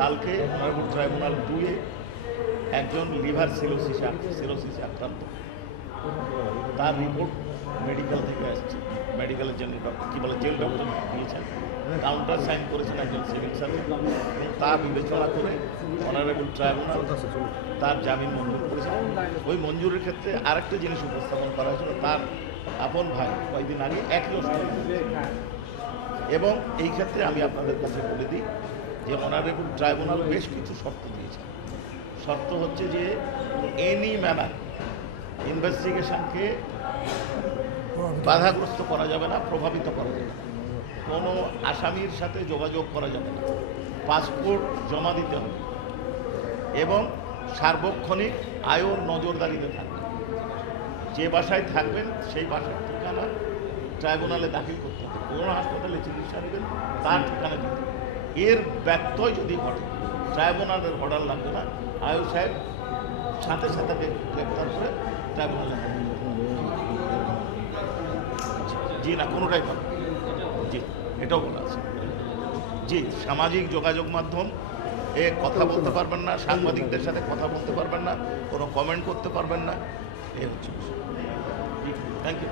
কালকে honourable tribunal 2-এ একজন liver সিরোসিসে আক্রান্ত, তার রিপোর্ট মেডিকেল থেকে আসছে। মেডিকেলের জন্য কী বলে জেল ডক্টর দিয়েছেন, কাউন্টার সাইন করেছেন একজন সিভিল সার্জন, এবং তা বিবেচনা করে অনারেবল ট্রাইব্যুনাল তার জামিন মঞ্জুর করেছেন। ওই মঞ্জুরের ক্ষেত্রে আরেকটা জিনিস উপস্থাপন করা হয়েছিল, তার আপন ভাই কয়েকদিন আগে একই অসুবিধা। এবং এই ক্ষেত্রে আমি আপনাদের কাছে বলে দিই যে অনারেবল ট্রাইব্যুনাল বেশ কিছু শর্ত দিয়েছে। শর্ত হচ্ছে যে এনি ম্যানার ইনভেস্টিগেশনকে বাধাগ্রস্ত করা যাবে না, প্রভাবিত করা যাবে না, কোনো আসামির সাথে যোগাযোগ করা যাবে না, পাসপোর্ট জমা দিতে হবে এবং সার্বক্ষণিক আয়র নজরদারিতে থাকবে। যে বাসায় থাকবেন সেই বাসার ঠিকানা ট্রাইব্যুনালে দাখিল করতে হবে, কোন হাসপাতালে চিকিৎসা নেবেন তার ঠিকানা দিতে হবে। এর ব্যত্যয় যদি ঘটে ট্রাইব্যুনালের অর্ডার লাগবে না, আয়ু সাহেব সাথে সাথে গ্রেপ্তার করে ট্রাইব্যুনালে জি না কোনোটাই পাবে জি, এটাও বলা আছে জি। সামাজিক যোগাযোগ মাধ্যম এ কথা বলতে পারবেন না, সাংবাদিকদের সাথে কথা বলতে পারবেন না, কোনো কমেন্ট করতে পারবেন না, এ হচ্ছে বিষয়। জি, থ্যাংক ইউ।